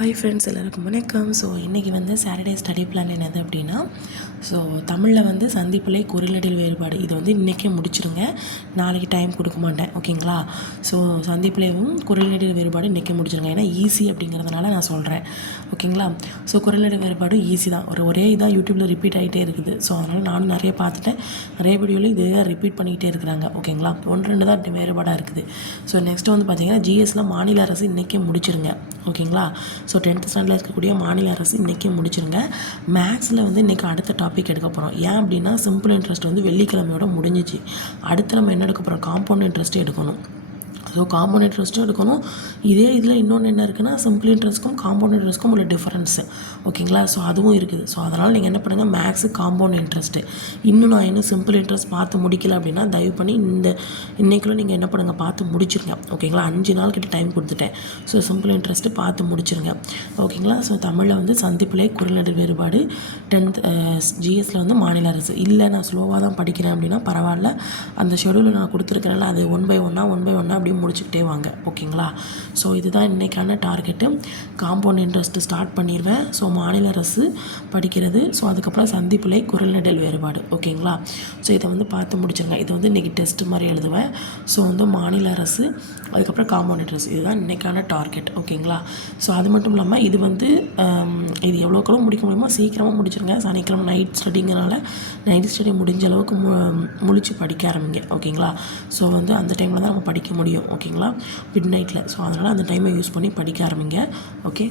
Hi friends, எல்லாருக்கும் வணக்கம். So இன்றைக்கி வந்து சாட்டர்டே ஸ்டடி பிளான் என்னது அப்படின்னா, ஸோ தமிழில் வந்து சந்திப்பிழை குரிநெடில் வேறுபாடு இது வந்து இன்றைக்கே முடிச்சிருங்க. நாளைக்கு டைம் கொடுக்க மாட்டேன், ஓகேங்களா? ஸோ சந்திப்பிழைவும் குரிநெடில் வேறுபாடு இன்றைக்கே முடிச்சிருங்க. ஏன்னா ஈஸி அப்படிங்கிறதுனால நான் சொல்கிறேன், ஓகேங்களா? ஸோ குரிநெடில் வேறுபாடு ஈஸி தான், ஒரே இதாக யூடியூப்பில் ரிப்பீட் ஆகிட்டே இருக்குது. ஸோ அதனால் நானும் நிறைய பார்த்துட்டேன், நிறைய வீடியோவில் இதே தான் ரிப்பீட் பண்ணிக்கிட்டே இருக்கிறாங்க, ஓகேங்களா? 1-2 தான் வேறுபாடாக இருக்குது. ஸோ நெக்ஸ்ட்டு வந்து பார்த்திங்கன்னா ஜிஎஸ்சில் மாநில அரசு இன்றைக்கே முடிச்சிருங்க, ஓகேங்களா? ஸோ 10th ஸ்டாண்டர்டில் இருக்கக்கூடிய மாநில அரசு இன்றைக்கி முடிச்சிருங்க. மேக்ஸில் வந்து இன்றைக்கி அடுத்த டாபிக் எடுக்க போகிறோம். ஏன் அப்படின்னா சிம்பிள் இன்ட்ரெஸ்ட் வந்து வெள்ளிக்கிழமையோட முடிஞ்சிச்சு. அடுத்து நம்ம என்ன எடுக்க போகிறோம்? காம்பவுண்ட் இன்ட்ரெஸ்ட்டு எடுக்கணும். ஸோ காம்பவுண்ட் இன்ட்ரெஸ்ட்டும் எடுக்கணும். இதே இதில் இன்னொன்று என்ன இருக்குன்னா, சிம்பிள் இன்ட்ரெஸ்ட்க்கும் காம்பவுண்ட் இன்ட்ரெஸ்ட்க்கும் உள்ள டிஃபரன்ஸு, ஓகேங்களா? ஸோ அதுவும் இருக்குது. ஸோ அதனால் நீங்கள் என்ன பண்ணுங்கள், மேக்ஸு காம்பவுண்ட் இன்ட்ரெஸ்ட்டு. நான் சிம்பிள் இன்ட்ரெஸ்ட் பார்த்து முடிக்கல அப்படின்னா தயவு பண்ணி இன்றைக்குள்ள நீங்கள் என்ன பண்ணுங்கள், பார்த்து முடிச்சிருங்க, ஓகேங்களா? 5 நாள் கிட்ட டைம் கொடுத்துட்டேன். ஸோ சிம்பிள் இன்ட்ரெஸ்ட்டு பார்த்து முடிச்சிருங்க, ஓகேங்களா? ஸோ தமிழில் வந்து சந்திப்பிழை குரிநெடில் வேறுபாடு 10th ஜிஎஸ்சில் வந்து மாநில அரசு. இல்லை நான் ஸ்லோவாக தான் படிக்கிறேன் அப்படின்னா பரவாயில்ல, அந்த ஷெடியூலில் நான் கொடுத்துருக்கிறேன்ல, அது 1 by 1 அப்படி முடிச்சுக்கிட்டே வாங்க, ஓகேங்களா? ஸோ இதுதான் இன்றைக்கான டார்கெட்டு. காம்பவுண்ட் இன்ட்ரெஸ்ட்டு ஸ்டார்ட் பண்ணிடுவேன். ஸோ மாநில அரசு படிக்கிறது, ஸோ அதுக்கப்புறம் சந்திப்பிழை குரிநெடில் வேறுபாடு, ஓகேங்களா? ஸோ இதை வந்து பார்த்து முடிச்சிருங்க. இது வந்து இன்றைக்கி டெஸ்ட் மாதிரி எழுதுவேன். ஸோ வந்து மாநில அரசு, அதுக்கப்புறம் காம்பவுண்ட் இன்ட்ரெஸ்ட், இதுதான் இன்றைக்கான டார்கெட், ஓகேங்களா? ஸோ அது மட்டும் இல்லாமல் இது வந்து இது எவ்வளோக்குள்ள முடிக்க முடியுமோ சீக்கிரமாக முடிச்சிருங்க. சனிக்கிழமை நைட் ஸ்டடிங்கிறனால நைட் ஸ்டடி முடிஞ்ச அளவுக்கு முழிச்சு படிக்க ஆரம்பிங்க, ஓகேங்களா? ஸோ வந்து அந்த டைமில் தான் நம்ம படிக்க முடியும், ஓகேங்களா? மிட் நைட்டில். ஸோ அதனால் அந்த டைமை யூஸ் பண்ணி படிக்க ஆரம்பிங்க, ஓகே?